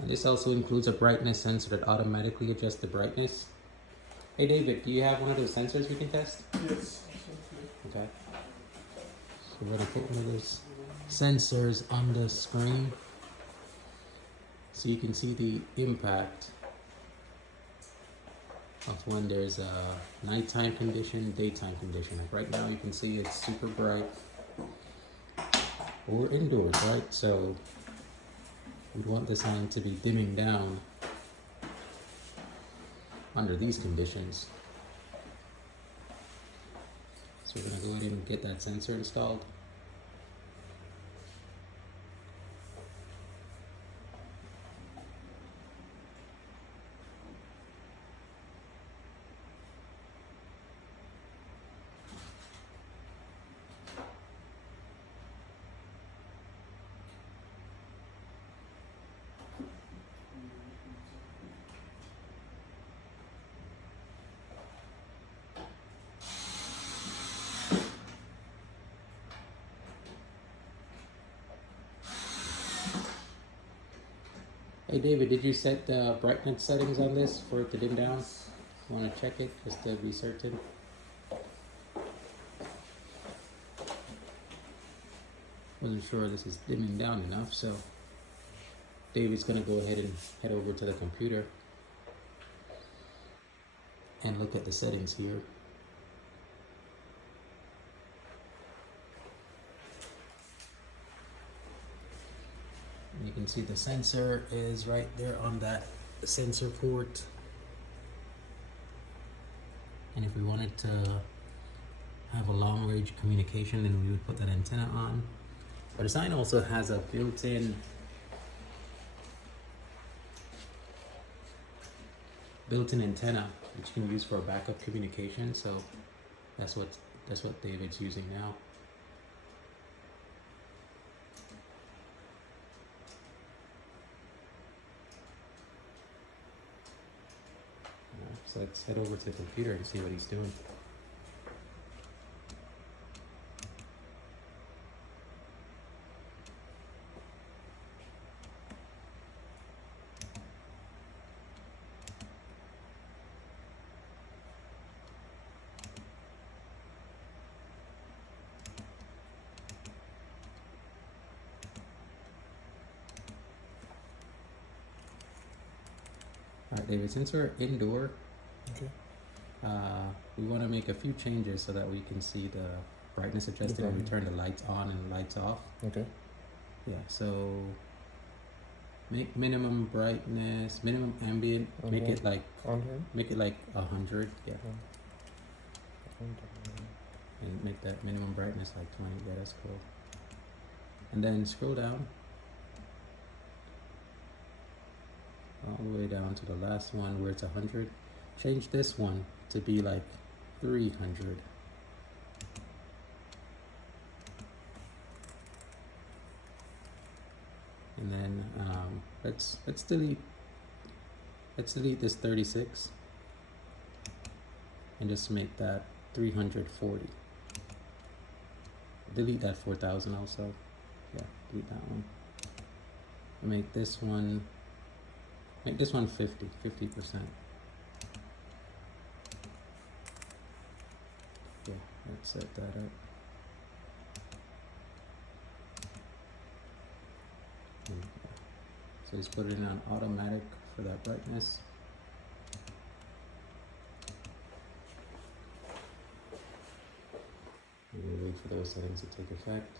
And this also includes a brightness sensor that automatically adjusts the brightness. Hey David, do you have one of those sensors we can test? Yes. Okay. So we're gonna put one of those sensors on the screen so you can see the impact of when there's a nighttime condition, daytime condition. Like right now you can see it's super bright. We're indoors, right? So we want the sign to be dimming down under these conditions. So we're gonna go ahead and get that sensor installed. Hey David, did you set the brightness settings on this for it to dim down? Want to check it just to be certain? Wasn't sure this is dimming down enough, so David's gonna go ahead and head over to the computer and look at the settings here. You can see the sensor is right there on that sensor port. And if we wanted to have a long range communication, then we would put that antenna on. But the sign also has a built-in antenna which you can use for backup communication. So that's what David's using now. So let's head over to the computer and see what he's doing. Alright David, since we're indoor, Okay. We want to make a few changes so that we can see the brightness adjusted when we turn the lights on and the lights off. Okay. Yeah, so make minimum brightness, minimum ambient, make it like On here. make it like 100, yeah. And make that minimum brightness like 20, yeah, that's cool. And then scroll down all the way down to the last one where it's 100. Change this one to be like 300. And then let's delete this 36 and just make that 340. Delete that 4000 also. Yeah, delete that one. And make this one 50%. Yeah, let's set that up. So just put it in on automatic for that brightness. We'll wait for those settings to take effect.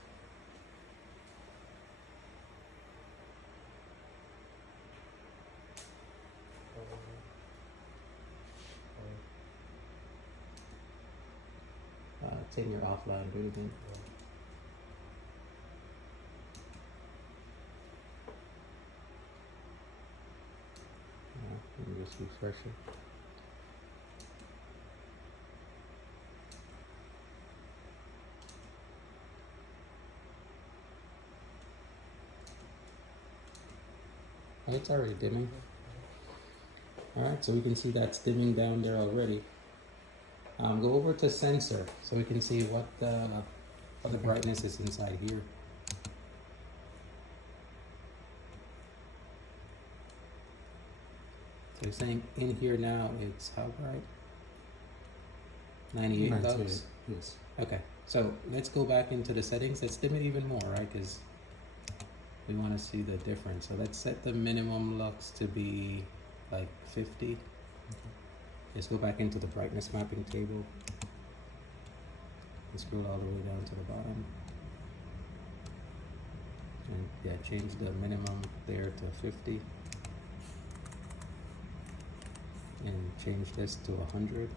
Take your offline, do it again. Let me just refresh it. Oh, it's already dimming. Alright, so we can see that's dimming down there already. Go over to sensor so we can see what the brightness is inside here. So you're saying in here now it's how bright? 98 lux? Yes. Okay, so let's go back into the settings. Let's dim it even more, right? Because we want to see the difference. So let's set the minimum lux to be like 50. Okay. Let's go back into the brightness mapping table and scroll all the way down to the bottom. And yeah, change the minimum there to 50. And change this to 100.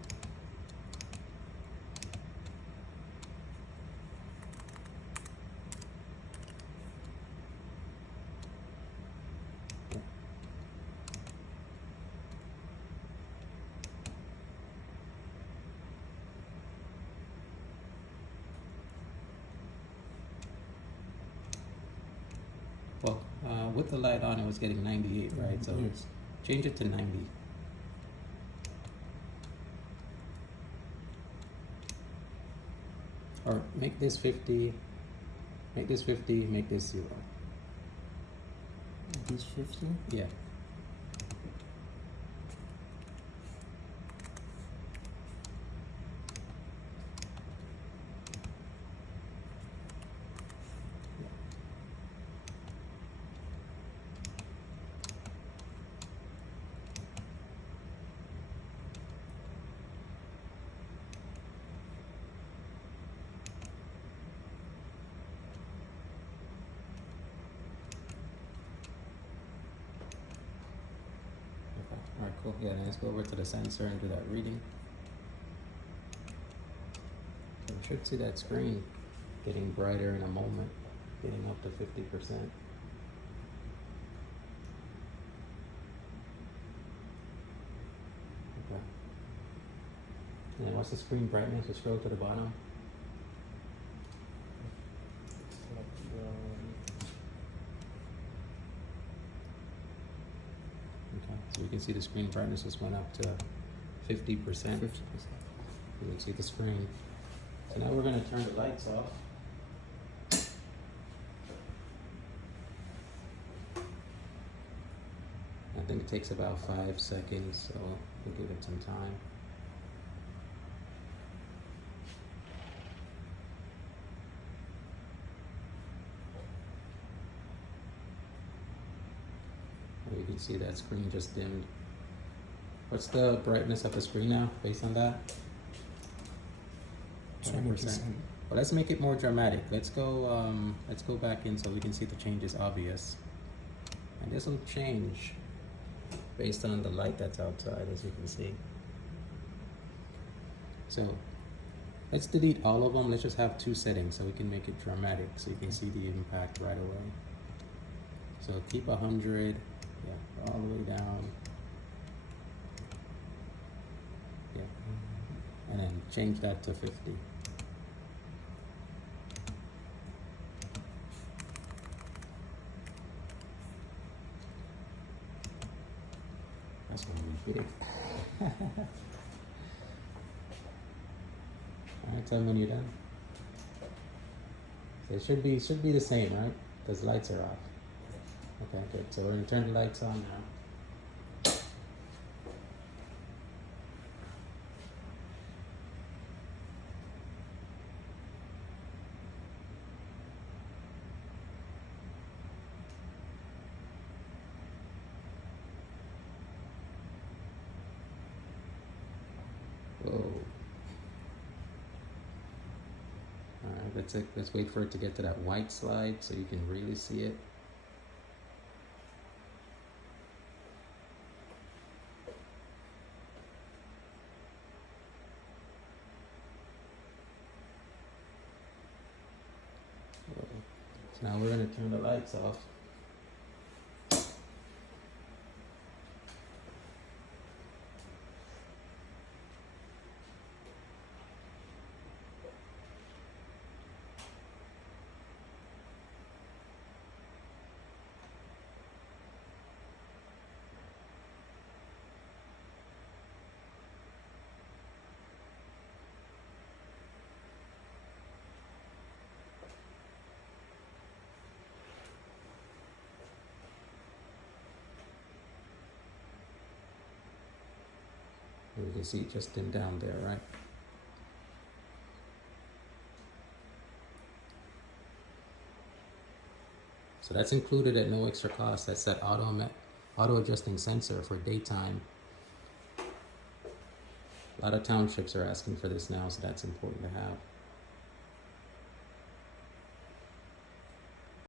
Well, with the light on, it was getting 98, right? So Yes. change it to 90. Or make this 50, make this 50, make this 0. This 50? Yeah. Okay. Alright, cool. Yeah, then let's go over to the sensor and do that reading. So we should see that screen getting brighter in a moment, getting up to 50%. Okay. And then what's the screen brightness? Just scroll to the bottom. Okay, so you can see the screen brightness just went up to 50%. 50%. You can see the screen. So now we're going to turn the lights off. I think it takes about 5 seconds, so we'll give it some time. You can see that screen just dimmed. What's the brightness of the screen now, based on that? 20%. Well, let's make it more dramatic. Let's go back in so we can see the changes obvious. And this will change based on the light that's outside, as you can see. So let's delete all of them. Let's just have 2 settings so we can make it dramatic so you can see the impact right away. So keep 100, yeah, all the way down. Yeah. And then change that to 50. That's gonna be big. Alright, tell me when you're done. So it should be the same, right? Because lights are off. Okay, good. So we're gonna turn the lights on now. Whoa. Alright, let's wait for it to get to that white slide so you can really see it. Whoa. So now we're gonna turn the lights off. You see it just dimmed down there, right? So that's included at no extra cost. That's that auto adjusting sensor for daytime. A lot of townships are asking for this now, so that's important to have.